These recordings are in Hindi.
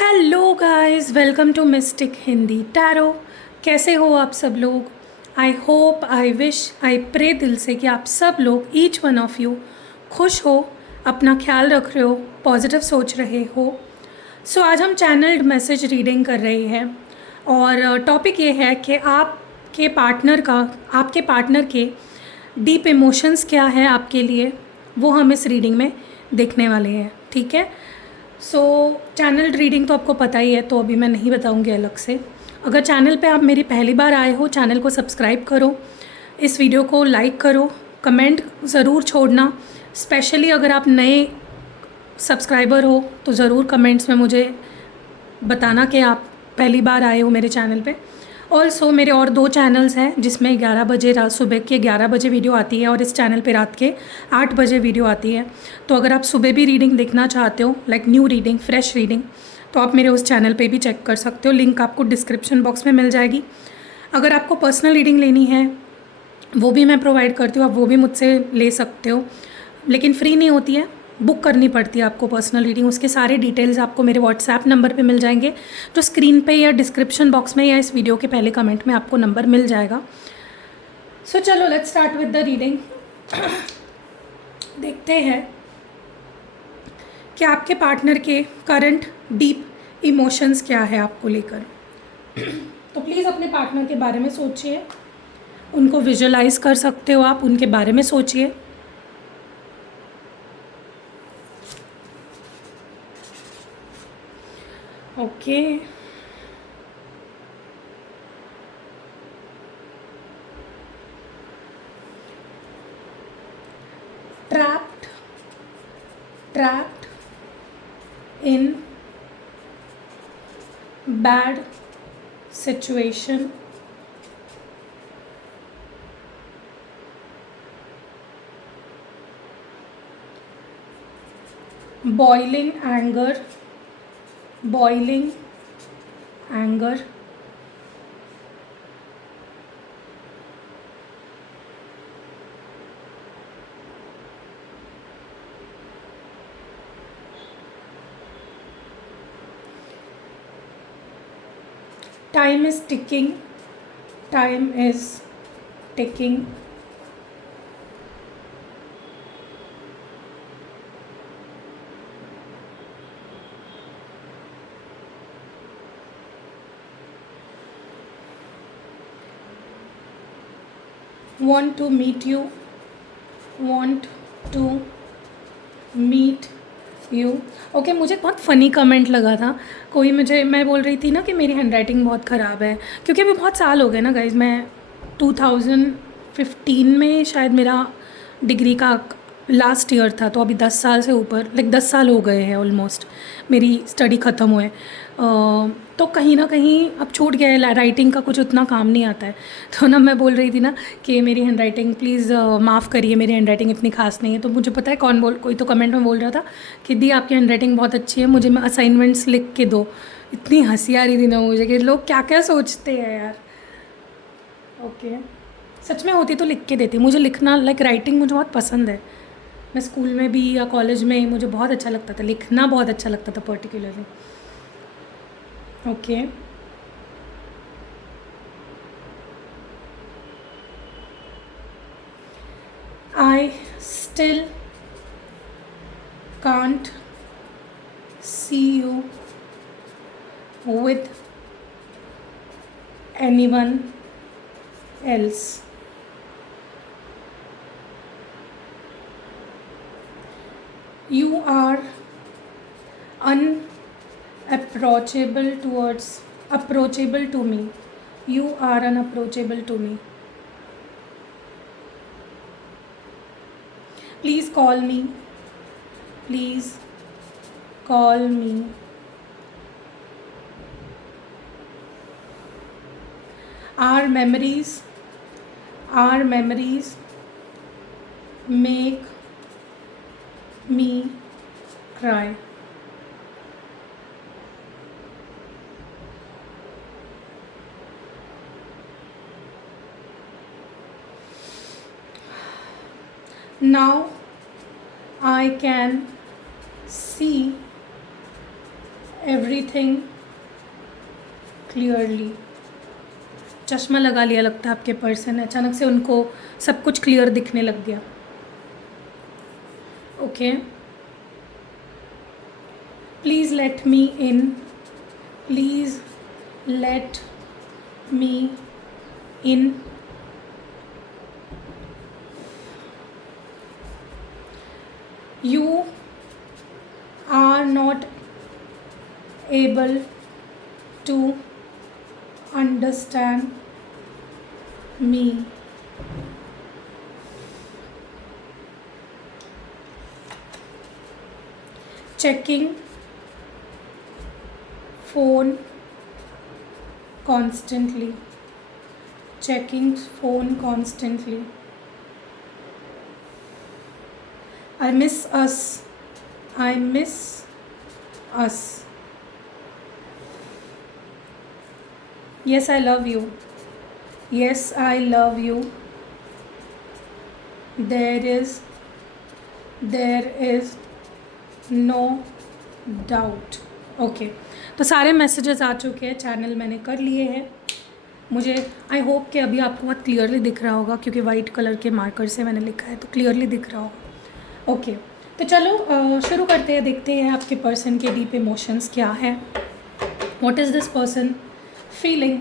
Hello guys, welcome to mystic Hindi tarot. कैसे हो आप सब लोग? I hope, I wish, I pray दिल से कि आप सब लोग, ईच वन ऑफ यू, खुश हो, अपना ख्याल रख रहे हो, पॉजिटिव सोच रहे हो। सो आज हम चैनल्ड मैसेज रीडिंग कर रहे हैं और टॉपिक ये है कि आपके पार्टनर के डीप इमोशंस क्या है आपके लिए, वो हम इस रीडिंग में देखने वाले हैं। ठीक है। सो चैनल रीडिंग तो आपको पता ही है, तो अभी मैं नहीं बताऊंगी अलग से। अगर चैनल पे आप मेरी पहली बार आए हो, चैनल को सब्सक्राइब करो, इस वीडियो को लाइक करो, कमेंट ज़रूर छोड़ना। स्पेशली अगर आप नए सब्सक्राइबर हो तो ज़रूर कमेंट्स में मुझे बताना कि आप पहली बार आए हो मेरे चैनल पे। ऑल्सो मेरे और 2 चैनल्स हैं जिसमें 11 बजे रात सुबह के 11 बजे वीडियो आती है और इस चैनल पे रात के 8 बजे वीडियो आती है। तो अगर आप सुबह भी रीडिंग देखना चाहते हो, like new reading, fresh reading, तो आप मेरे उस चैनल पे भी चेक कर सकते हो। लिंक आपको डिस्क्रिप्शन बॉक्स में मिल जाएगी। अगर आपको पर्सनल रीडिंग लेनी है वो भी मैं प्रोवाइड करती हूँ, आप वो भी मुझसे ले सकते हो, लेकिन फ्री नहीं होती है, बुक करनी पड़ती है आपको पर्सनल रीडिंग। उसके सारे डिटेल्स आपको मेरे व्हाट्सएप नंबर पे मिल जाएंगे, जो स्क्रीन पे या डिस्क्रिप्शन बॉक्स में या इस वीडियो के पहले कमेंट में आपको नंबर मिल जाएगा। सो चलो let's start with the reading. देखते हैं कि आपके पार्टनर के करंट डीप इमोशंस क्या है आपको लेकर। तो प्लीज़ अपने पार्टनर के बारे में सोचिए, उनको विजुअलाइज कर सकते हो आप, उनके बारे में सोचिए। Okay, trapped trapped in bad situation, boiling anger, time is ticking, time is ticking, want to meet you, want to meet you. Okay, मुझे बहुत फ़नी कमेंट लगा था। मैं बोल रही थी ना कि मेरी हैंडराइटिंग बहुत ख़राब है, क्योंकि अभी बहुत साल हो गए ना गाइज। मैं 2015 में शायद मेरा डिग्री का लास्ट ईयर था, तो अभी 10 साल से ऊपर, लाइक 10 साल हो गए हैं ऑलमोस्ट मेरी स्टडी ख़त्म हुए। तो कहीं ना कहीं अब छूट गया है, राइटिंग का कुछ उतना काम नहीं आता है। तो ना मैं बोल रही थी ना कि मेरी हैंडराइटिंग प्लीज़ माफ़ करिए, मेरी हैंडराइटिंग इतनी खास नहीं है। तो मुझे पता है कोई तो कमेंट में बोल रहा था कि दी आपकी हैंडराइटिंग बहुत अच्छी है, मुझे मैं असाइनमेंट्स लिख के दो। इतनी हंसी आ रही थी ना मुझे कि लोग क्या क्या सोचते हैं यार। ओके, सच में होती तो लिख के देती। मुझे लिखना, लाइक राइटिंग मुझे बहुत पसंद है। मैं स्कूल में भी या कॉलेज में मुझे बहुत अच्छा लगता था, लिखना बहुत अच्छा लगता था particularly. Okay, I still can't see you with anyone else. You are approachable to me. You are unapproachable to me. Please call me. Please call me. Our memories make me cry. Now I can see everything clearly. चश्मा लगा लिया लगता है आपके पर्सन ने, अचानक से उनको सब कुछ क्लियर दिखने लग गया। Okay, please let me in, please let me in. You are not able to understand me. Checking phone constantly. Checking phone constantly. I miss us. I miss us. Yes, I love you. Yes, I love you. There is no doubt. Okay, तो सारे मैसेजेस आ चुके हैं, चैनल मैंने कर लिए हैं। मुझे आई होप कि अभी आपको बहुत क्लियरली दिख रहा होगा, क्योंकि वाइट कलर के मार्कर से मैंने लिखा है तो क्लियरली दिख रहा होगा। ओके, तो चलो शुरू करते हैं, देखते हैं आपके पर्सन के डीप इमोशंस क्या है। What is this person feeling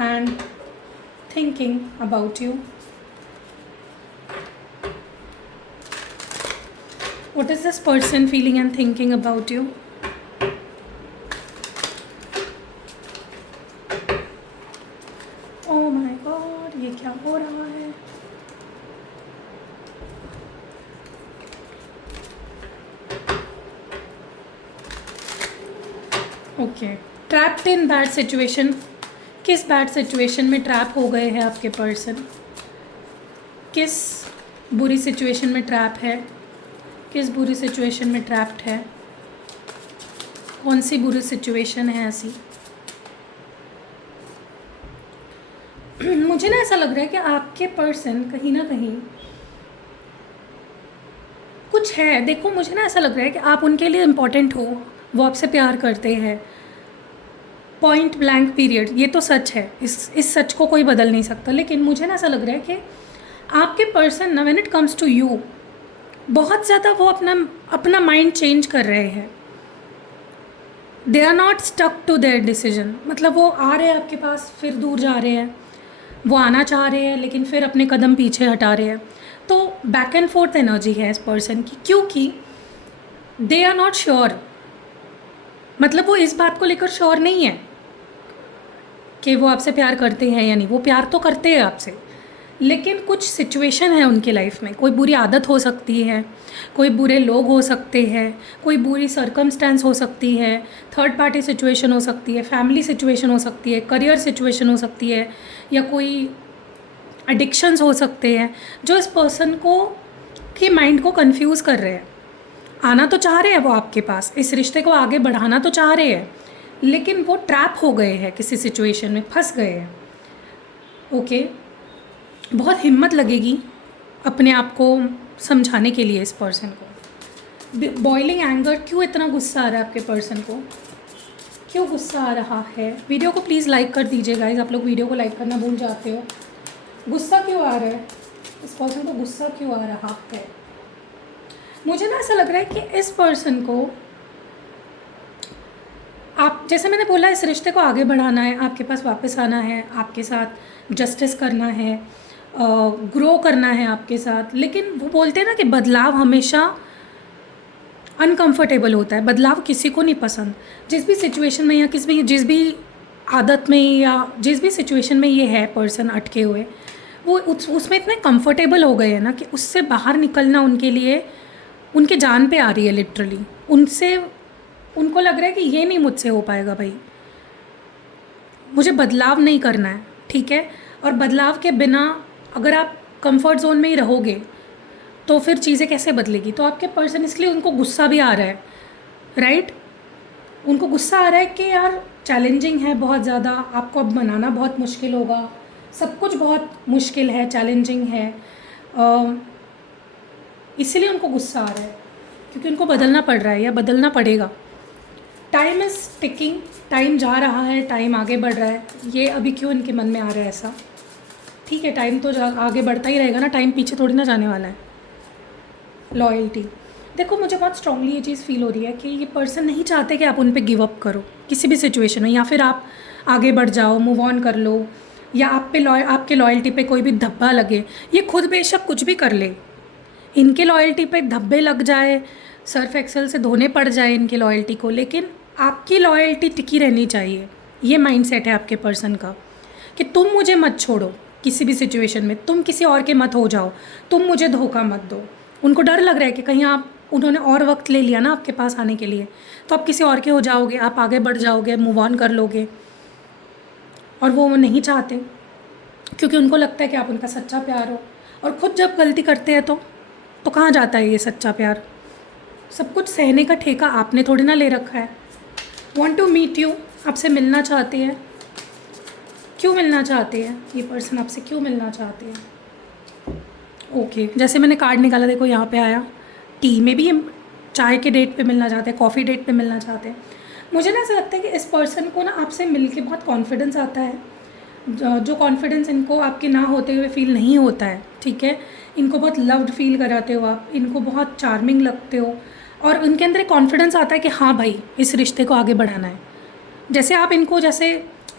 and thinking about you. What is this person feeling and thinking about you? Oh my God, ये क्या हो रहा है? Okay, trapped in bad situation. किस बैड सिचुएशन में ट्रैप हो गए हैं आपके पर्सन? किस बुरी सिचुएशन में ट्रैप है? किस बुरी सिचुएशन में ट्रैप्ड है? कौन सी बुरी सिचुएशन है ऐसी? मुझे ना ऐसा लग रहा है कि आपके पर्सन कहीं ना कहीं कुछ है। देखो, मुझे ना ऐसा लग रहा है कि आप उनके लिए इम्पोर्टेंट हो, वो आपसे प्यार करते हैं, पॉइंट ब्लैंक पीरियड। ये तो सच है, इस सच को कोई बदल नहीं सकता। लेकिन मुझे ना ऐसा लग रहा है कि आपके पर्सन ना, when it comes to you, बहुत ज़्यादा वो अपना माइंड चेंज कर रहे हैं। They are not stuck to their decision. मतलब वो आ रहे हैं आपके पास, फिर दूर जा रहे हैं, वो आना चाह रहे हैं लेकिन फिर अपने कदम पीछे हटा रहे हैं। तो बैक एंड फोर्थ एनर्जी है इस पर्सन की, क्योंकि दे आर नॉट श्योर। मतलब वो इस बात को लेकर श्योर नहीं है कि वो आपसे प्यार करते हैं या नहीं। वो प्यार तो करते हैं आपसे, लेकिन कुछ सिचुएशन है उनकी लाइफ में। कोई बुरी आदत हो सकती है, कोई बुरे लोग हो सकते हैं, कोई बुरी सर्कमस्टेंस हो सकती है, थर्ड पार्टी सिचुएशन हो सकती है, फैमिली सिचुएशन हो सकती है, करियर सिचुएशन हो सकती है, या कोई एडिक्शंस हो सकते हैं जो इस पर्सन को की माइंड को कंफ्यूज कर रहे हैं। आना तो चाह रहे हैं वो आपके पास, इस रिश्ते को आगे बढ़ाना तो चाह रहे हैं, लेकिन वो ट्रैप हो गए हैं, किसी सिचुएशन में फंस गए हैं। ओके, बहुत हिम्मत लगेगी अपने आप को समझाने के लिए इस पर्सन को। बॉइलिंग एंगर, क्यों इतना गुस्सा आ रहा है आपके पर्सन को? क्यों गुस्सा आ रहा है? वीडियो को प्लीज़ लाइक कर दीजिए गाइज, आप लोग वीडियो को लाइक करना भूल जाते हो। गुस्सा क्यों आ रहा है इस पर्सन को? गुस्सा क्यों आ रहा है? मुझे ना ऐसा लग रहा है कि इस पर्सन को, आप जैसे मैंने बोला, इस रिश्ते को आगे बढ़ाना है, आपके पास वापस आना है, आपके साथ जस्टिस करना है, ग्रो करना है आपके साथ। लेकिन वो बोलते हैं ना कि बदलाव हमेशा अनकंफर्टेबल होता है। बदलाव किसी को नहीं पसंद। जिस भी सिचुएशन में या जिस भी आदत में या जिस भी सिचुएशन में ये है पर्सन अटके हुए, वो उसमें इतने कंफर्टेबल हो गए हैं ना कि उससे बाहर निकलना उनके लिए उनके जान पे आ रही है लिटरली। उनको लग रहा है कि ये नहीं मुझसे हो पाएगा भाई, मुझे बदलाव नहीं करना है, ठीक है। और बदलाव के बिना अगर आप कंफर्ट जोन में ही रहोगे तो फिर चीज़ें कैसे बदलेगी? तो आपके पर्सन, इसलिए उनको गुस्सा भी आ रहा है, राइट। उनको गुस्सा आ रहा है कि यार चैलेंजिंग है बहुत ज़्यादा, आपको अब मनाना बहुत मुश्किल होगा, सब कुछ बहुत मुश्किल है, चैलेंजिंग है। इसीलिए उनको गुस्सा आ रहा है, क्योंकि उनको बदलना पड़ रहा है या बदलना पड़ेगा। टाइम इज़ टिकिंग, टाइम जा रहा है, टाइम आगे बढ़ रहा है। ये अभी क्यों इनके मन में आ रहा है ऐसा? ठीक है, टाइम तो आगे बढ़ता ही रहेगा ना, टाइम पीछे थोड़ी ना जाने वाला है। लॉयल्टी, देखो मुझे बहुत स्ट्रांगली ये चीज़ फील हो रही है कि ये पर्सन नहीं चाहते कि आप उन पे गिव अप करो किसी भी सिचुएशन में, या फिर आप आगे बढ़ जाओ, मूव ऑन कर लो, या आपके लॉयल्टी पे कोई भी धब्बा लगे। ये खुद बेशक कुछ भी कर ले, इनके लॉयल्टी पे धब्बे लग जाए, सर्फ एक्सेल से धोने पड़ जाए इनकी लॉयल्टी को, लेकिन आपकी लॉयल्टी टिकी रहनी चाहिए। ये माइंडसेट है आपके पर्सन का कि तुम मुझे मत छोड़ो किसी भी सिचुएशन में, तुम किसी और के मत हो जाओ, तुम मुझे धोखा मत दो। उनको डर लग रहा है कि कहीं उन्होंने और वक्त ले लिया ना आपके पास आने के लिए, तो आप किसी और के हो जाओगे, आप आगे बढ़ जाओगे, मूव ऑन कर लोगे, और वो नहीं चाहते क्योंकि उनको लगता है कि आप उनका सच्चा प्यार हो। और ख़ुद जब गलती करते हैं तो कहाँ जाता है ये सच्चा प्यार? सब कुछ सहने का ठेका आपने थोड़ी ना ले रखा है। वांट टू मीट यू, आपसे मिलना चाहते हैं। क्यों मिलना चाहते हैं ये पर्सन आपसे, क्यों मिलना चाहते हैं? ओके, जैसे मैंने कार्ड निकाला, देखो यहाँ पे आया, टी में भी चाय के डेट पे मिलना चाहते हैं, कॉफ़ी डेट पे मिलना चाहते हैं। मुझे ना ऐसा लगता है कि इस पर्सन को ना आपसे मिलके बहुत कॉन्फिडेंस आता है, जो कॉन्फिडेंस इनको आपके ना होते हुए फील नहीं होता है। ठीक है, इनको बहुत लव्ड फील कराते हो आप, इनको बहुत चार्मिंग लगते हो, और उनके अंदर एक कॉन्फिडेंस आता है कि हाँ भाई इस रिश्ते को आगे बढ़ाना है। जैसे आप इनको जैसे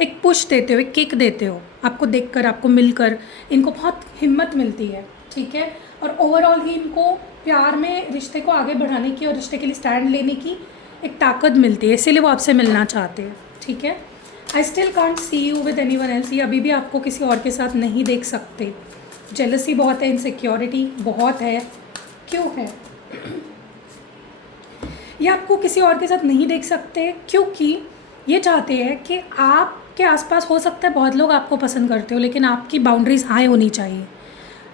एक पुश देते हो, एक किक देते हो, आपको देखकर, आपको मिलकर इनको बहुत हिम्मत मिलती है। ठीक है, और ओवरऑल ही इनको प्यार में रिश्ते को आगे बढ़ाने की और रिश्ते के लिए स्टैंड लेने की एक ताकत मिलती है, इसीलिए वो आपसे मिलना चाहते हैं। ठीक है, I still can't see you with anyone else, ये अभी भी आपको किसी और के साथ नहीं देख सकते। जेलसी बहुत है, इनसिक्योरिटी बहुत है। क्यों है? ये आपको किसी और के साथ नहीं देख सकते क्योंकि ये चाहते हैं कि आपके आसपास, हो सकता है बहुत लोग आपको पसंद करते हो, लेकिन आपकी बाउंड्रीज हाई होनी चाहिए।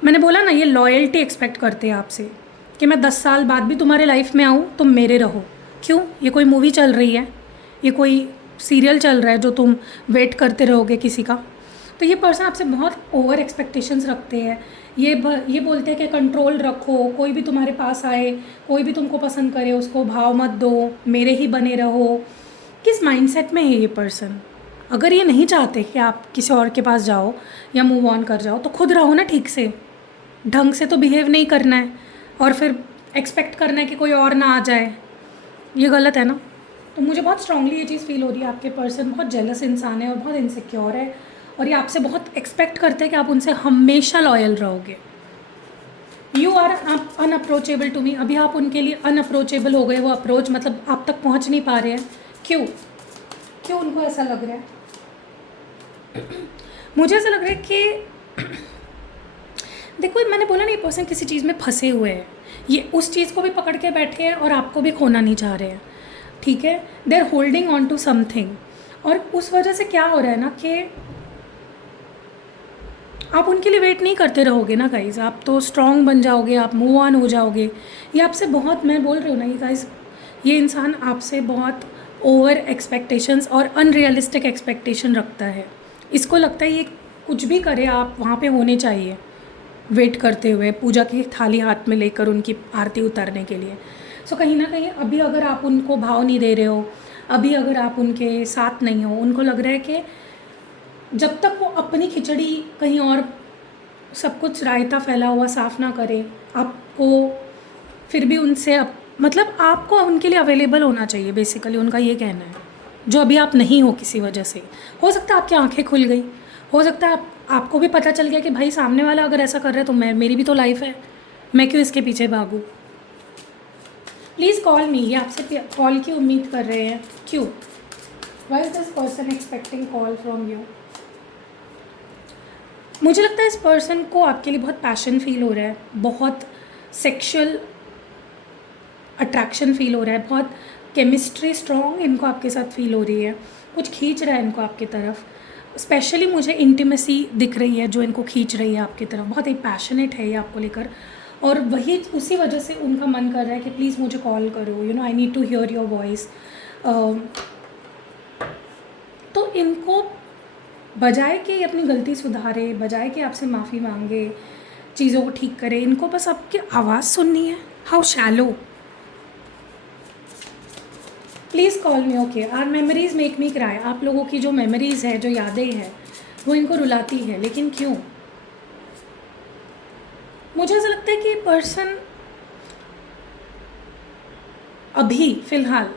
मैंने बोला ना, ये लॉयल्टी एक्सपेक्ट करते हैं आपसे कि मैं 10 साल बाद भी तुम्हारे लाइफ में आऊँ, तुम मेरे रहो। क्यों? ये कोई मूवी चल रही है, ये कोई सीरियल चल रहा है जो तुम वेट करते रहोगे किसी का? तो ये पर्सन आपसे बहुत ओवर एक्सपेक्टेशंस रखते हैं। ये बोलते हैं कि कंट्रोल रखो, कोई भी तुम्हारे पास आए, कोई भी तुमको पसंद करे, उसको भाव मत दो, मेरे ही बने रहो। किस माइंडसेट में है ये पर्सन? अगर ये नहीं चाहते कि आप किसी और के पास जाओ या मूव ऑन कर जाओ, तो खुद रहो ना ठीक से, ढंग से तो बिहेव नहीं करना है, और फिर एक्सपेक्ट करना है कि कोई और ना आ जाए, ये गलत है ना। तो मुझे बहुत स्ट्रांगली ये चीज़ फील हो रही है, आपके पर्सन बहुत जेलस इंसान है और बहुत इनसिक्योर है, और ये आपसे बहुत एक्सपेक्ट करते हैं कि आप उनसे हमेशा लॉयल रहोगे। You are unapproachable to me, अभी आप उनके लिए अनअप्रोचेबल हो गए। वो अप्रोच मतलब आप तक पहुंच नहीं पा रहे हैं। क्यों उनको ऐसा लग रहा है? मुझे ऐसा लग रहा है कि देखो, मैंने बोला ना, ये पर्सन किसी चीज़ में फंसे हुए हैं, ये उस चीज़ को भी पकड़ के बैठे हैं और आपको भी खोना नहीं चाह रहे हैं। ठीक है, they are holding on to something, और उस वजह से क्या हो रहा है ना कि आप उनके लिए वेट नहीं करते रहोगे ना गाइज़, आप तो स्ट्रॉन्ग बन जाओगे, आप मूव ऑन हो जाओगे। ये आपसे बहुत, मैं बोल रही हूँ ना ये गाइज़, ये इंसान आपसे बहुत ओवर एक्सपेक्टेशंस और अनरियलिस्टिक एक्सपेक्टेशन रखता है। इसको लगता है ये कुछ भी करे आप वहाँ पे होने चाहिए, वेट करते हुए, पूजा की थाली हाथ में लेकर उनकी आरती उतारने के लिए। सो कहीं ना कहीं अभी अगर आप उनको भाव नहीं दे रहे हो, अभी अगर आप उनके साथ नहीं हो, उनको लग रहा है कि जब तक वो अपनी खिचड़ी कहीं और सब कुछ रायता फैला हुआ साफ़ ना करे, आपको फिर भी उनसे मतलब आपको उनके लिए अवेलेबल होना चाहिए। बेसिकली उनका ये कहना है, जो अभी आप नहीं हो किसी वजह से। हो सकता है आपकी आंखें खुल गई, हो सकता है आपको भी पता चल गया कि भाई सामने वाला अगर ऐसा कर रहा है तो मेरी भी तो लाइफ है, मैं क्यों इसके पीछे भागूँ। प्लीज़ कॉल मी, ये आपसे कॉल की उम्मीद कर रहे हैं। क्यों? Why is this person expecting call from you? मुझे लगता है इस पर्सन को आपके लिए बहुत पैशन फील हो रहा है, बहुत सेक्सुअल अट्रैक्शन फील हो रहा है, बहुत केमिस्ट्री स्ट्रॉन्ग इनको आपके साथ फील हो रही है, कुछ खींच रहा है इनको आपकी तरफ। स्पेशली मुझे इंटीमेसी दिख रही है जो इनको खींच रही है आपकी तरफ, बहुत ही पैशनेट है ये आपको लेकर, और वही उसी वजह से उनका मन कर रहा है कि प्लीज़ मुझे कॉल करो, you know I need to hear your voice. तो इनको बजाय कि अपनी गलती सुधारे, बजाय कि आपसे माफ़ी मांगे, चीज़ों को ठीक करे, इनको बस आपकी आवाज़ सुननी है। How shallow. Please call me, okay. Our memories make me cry. आप लोगों की जो मेमोरीज़ है, जो यादें हैं, वो इनको रुलाती है, लेकिन क्यों? मुझे ऐसा लगता है कि पर्सन अभी फ़िलहाल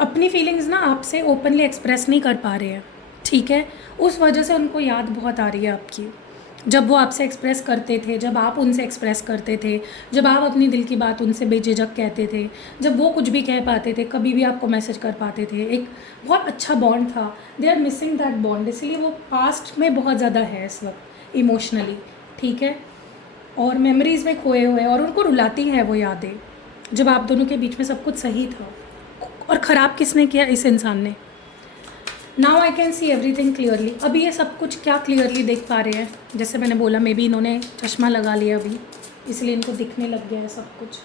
अपनी फीलिंग्स ना आपसे ओपनली एक्सप्रेस नहीं कर पा रहे हैं, ठीक है? उस वजह से उनको याद बहुत आ रही है आपकी, जब वो आपसे एक्सप्रेस करते थे, जब आप उनसे एक्सप्रेस करते थे, जब आप अपनी दिल की बात उनसे बेझिझक कहते थे, जब वो कुछ भी कह पाते थे, कभी भी आपको मैसेज कर पाते थे। एक बहुत अच्छा बॉन्ड था। They are missing that bond, इसलिए वो पास्ट में बहुत ज़्यादा है इस वक्त इमोशनली, ठीक है? और मेमोरीज़ में खोए हुए, और उनको रुलाती है वो यादें, जब आप दोनों के बीच में सब कुछ सही था। और ख़राब किसने किया? इस इंसान ने। Now I can see everything clearly. अभी ये सब कुछ क्या क्लियरली देख पा रहे हैं? जैसे मैंने बोला, मे बी इन्होंने चश्मा लगा लिया अभी, इसलिए इनको दिखने लग गया है सब कुछ।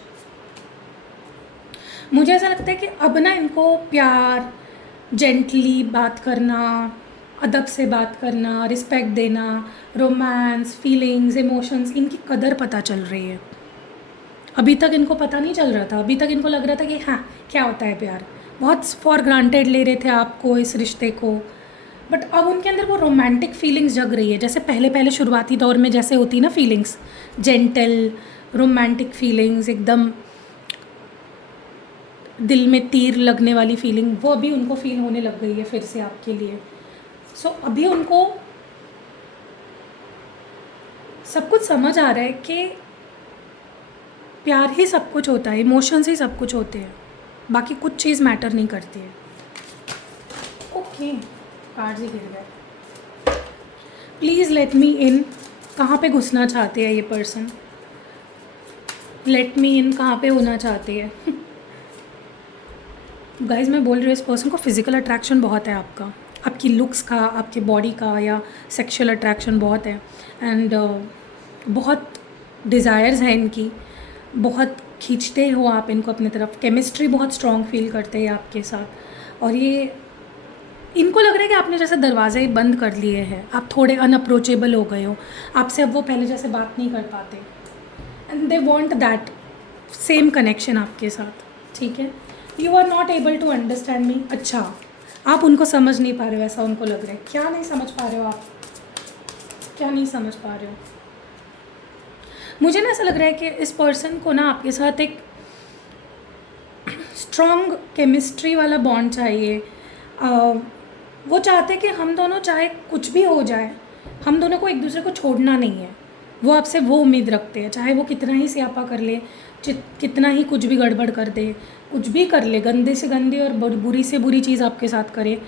मुझे ऐसा लगता है कि अब ना इनको प्यार, जेंटली बात करना, अदब से बात करना, रिस्पेक्ट देना, रोमांस, फीलिंग्स, इमोशंस, इनकी कदर पता चल रही है। अभी तक इनको पता नहीं चल रहा था। अभी तक इनको लग रहा था कि हाँ, क्या होता है प्यार, बहुत फॉर ग्रांटेड ले रहे थे आपको, इस रिश्ते को। बट अब उनके अंदर वो रोमांटिक फीलिंग्स जग रही है, जैसे पहले पहले शुरुआती दौर में जैसे होती ना फीलिंग्स, जेंटल रोमांटिक फीलिंग्स, एकदम दिल में तीर लगने वाली फीलिंग, वो अभी उनको फील होने लग गई है फिर से आपके लिए। सो अभी उनको सब कुछ समझ आ रहा है कि प्यार ही सब कुछ होता है, इमोशंस ही सब कुछ होते हैं, बाकी कुछ चीज़ मैटर नहीं करती है। ओके, कार्ड्स ही गिर गए। प्लीज़ लेट मी इन। कहाँ पे घुसना चाहते हैं ये पर्सन? लेट मी इन कहाँ पे होना चाहते हैं? गाइज मैं बोल रही हूँ, इस पर्सन को फिज़िकल अट्रैक्शन बहुत है आपका, आपकी लुक्स का, आपके बॉडी का, या सेक्सुअल अट्रैक्शन बहुत है। एंड बहुत डिज़ायर्स हैं इनकी, बहुत खींचते हो आप इनको अपनी तरफ, केमिस्ट्री बहुत स्ट्रॉन्ग फील करते हैं आपके साथ। और ये इनको लग रहा है कि आपने जैसे दरवाजे बंद कर लिए हैं, आप थोड़े अनअप्रोचेबल हो गए हो, आपसे अब वो पहले जैसे बात नहीं कर पाते। And they want that same connection आपके साथ, ठीक है? You are not able to understand me. अच्छा, आप उनको समझ नहीं पा रहे हो, ऐसा उनको लग रहा है। क्या नहीं समझ पा रहे हो आप? क्या नहीं समझ पा रहे हो? मुझे ना ऐसा लग रहा है कि इस पर्सन को ना आपके साथ एक स्ट्रॉन्ग केमिस्ट्री वाला बॉन्ड चाहिए। वो चाहते कि हम दोनों, चाहे कुछ भी हो जाए, हम दोनों को एक दूसरे को छोड़ना नहीं है। वो आपसे वो उम्मीद रखते हैं, चाहे वो कितना ही स्यापा कर ले, कितना ही कुछ भी गड़बड़ कर दे, कुछ भी कर ले, गंदे से गंदी और बुरी से बुरी चीज़ आपके साथ करे,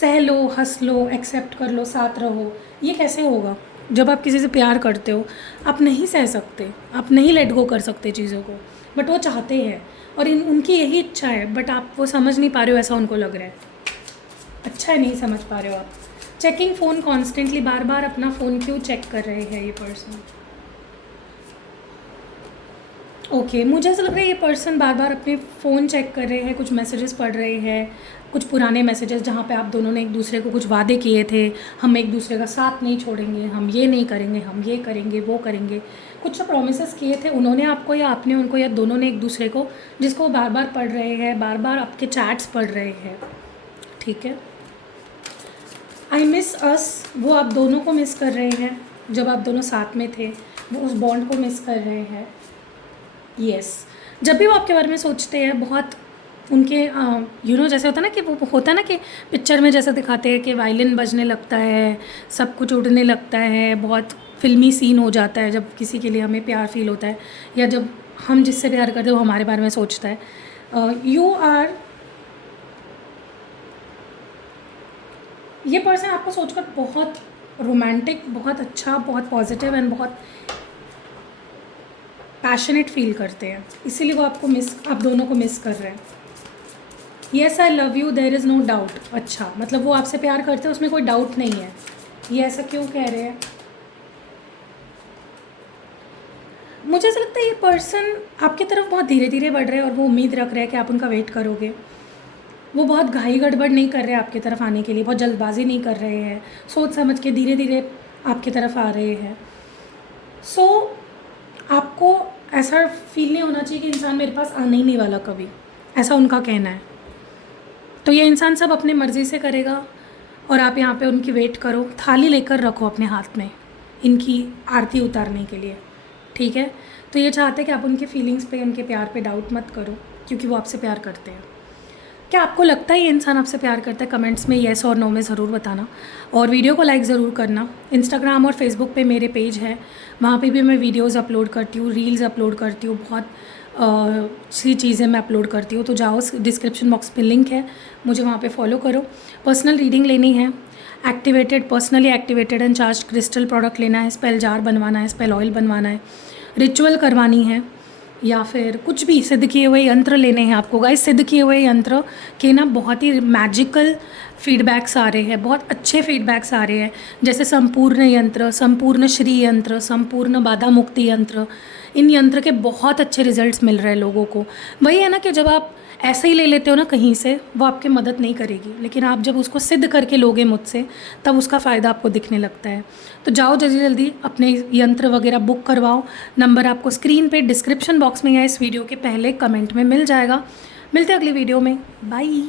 सह लो, हंस लो, एक्सेप्ट कर लो, साथ रहो। ये कैसे होगा? जब आप किसी से प्यार करते हो, आप नहीं सह सकते, आप नहीं लेट गो कर सकते चीज़ों को, बट वो चाहते हैं, और उनकी यही इच्छा है, बट आप वो समझ नहीं पा रहे हो, ऐसा उनको लग रहा है। अच्छा है, नहीं समझ पा रहे हो आप। चेकिंग फ़ोन कॉन्स्टेंटली, बार बार अपना फ़ोन क्यों चेक कर रहे हैं ये पर्सन? ओके, मुझे ऐसा लग रहा है ये पर्सन बार बार अपने फ़ोन चेक कर रहे हैं, कुछ मैसेजेस पढ़ रहे हैं, कुछ पुराने मैसेजेस जहाँ पे आप दोनों ने एक दूसरे को कुछ वादे किए थे, हम एक दूसरे का साथ नहीं छोड़ेंगे, हम ये नहीं करेंगे, हम ये करेंगे, वो करेंगे। कुछ तो प्रोमिसेस किए थे उन्होंने आपको, या आपने उनको, या दोनों ने एक दूसरे को, जिसको वो बार बार पढ़ रहे हैं, बार बार आपके चैट्स पढ़ रहे हैं, ठीक है? आई मिस अस, वो आप दोनों को मिस कर रहे हैं, जब आप दोनों साथ में थे, वो उस बॉन्ड को मिस कर रहे हैं। यस, जब भी वो आपके बारे में सोचते हैं, बहुत उनके जैसे होता है ना कि वो होता है ना कि पिक्चर में जैसे दिखाते हैं कि वायलिन बजने लगता है, सब कुछ उड़ने लगता है, बहुत फिल्मी सीन हो जाता है जब किसी के लिए हमें प्यार फील होता है, या जब हम जिससे प्यार करते हैं वो हमारे बारे में सोचता है। ये पर्सन आपको सोचकर बहुत रोमांटिक, बहुत अच्छा, बहुत पॉजिटिव एंड बहुत पैशनेट फील करते हैं, इसीलिए वो आपको आप दोनों को मिस कर रहे हैं। Yes I love you, there is no doubt. अच्छा, मतलब वो आपसे प्यार करते हैं, उसमें कोई डाउट नहीं है। ये ऐसा क्यों कह रहे हैं? मुझे ऐसा लगता है ये पर्सन आपकी तरफ बहुत धीरे धीरे बढ़ रहे हैं, और वो उम्मीद रख रहे हैं कि आप उनका वेट करोगे। वो बहुत घाई गड़बड़ नहीं कर रहे हैं आपकी तरफ आने के लिए, बहुत जल्दबाजी नहीं कर रहे हैं, सोच समझ के धीरे धीरे आपकी तरफ आ रहे हैं। आपको ऐसा फील नहीं होना चाहिए कि इंसान मेरे पास आने ही नहीं वाला कभी, ऐसा उनका कहना है। तो ये इंसान सब अपने मर्ज़ी से करेगा और आप यहाँ पे उनकी वेट करो, थाली लेकर रखो अपने हाथ में इनकी आरती उतारने के लिए, ठीक है। तो ये चाहते हैं कि आप उनकी फीलिंग्स पे, उनके प्यार पे डाउट मत करो, क्योंकि वो आपसे प्यार करते हैं। क्या आपको लगता है ये इंसान आपसे प्यार करता है? कमेंट्स में येस और नो में ज़रूर बताना, और वीडियो को लाइक ज़रूर करना। इंस्टाग्राम और फेसबुक पे मेरे पेज है, वहाँ पे भी मैं वीडियोज़ अपलोड करती हूँ, रील्स अपलोड करती हूँ, बहुत सी चीज़ें मैं अपलोड करती हूँ। तो जाओ, डिस्क्रिप्शन बॉक्स पे लिंक है, मुझे वहाँ पे फॉलो करो। पर्सनल रीडिंग लेनी है, activated, personally activated and charge crystal product लेना है, स्पेल जार बनवाना है, स्पेल ऑयल बनवाना है, रिचुअल करवानी है, या फिर कुछ भी सिद्ध किए हुए यंत्र लेने हैं आपको। गाइस, सिद्ध किए हुए यंत्र के ना बहुत ही मैजिकल फीडबैक्स आ रहे हैं, बहुत अच्छे फीडबैक्स आ रहे हैं, जैसे संपूर्ण यंत्र, संपूर्ण श्री यंत्र, संपूर्ण बाधा मुक्ति यंत्र। इन यंत्र के बहुत अच्छे रिजल्ट्स मिल रहे हैं लोगों को। वही है ना कि जब आप ऐसे ही ले लेते हो ना कहीं से, वो आपकी मदद नहीं करेगी, लेकिन आप जब उसको सिद्ध करके लोगे मुझसे, तब उसका फ़ायदा आपको दिखने लगता है। तो जाओ जल्दी जल्दी अपने यंत्र वगैरह बुक करवाओ। नंबर आपको स्क्रीन पे, डिस्क्रिप्शन बॉक्स में या इस वीडियो के पहले कमेंट में मिल जाएगा। मिलते हैं अगली वीडियो में, बाय।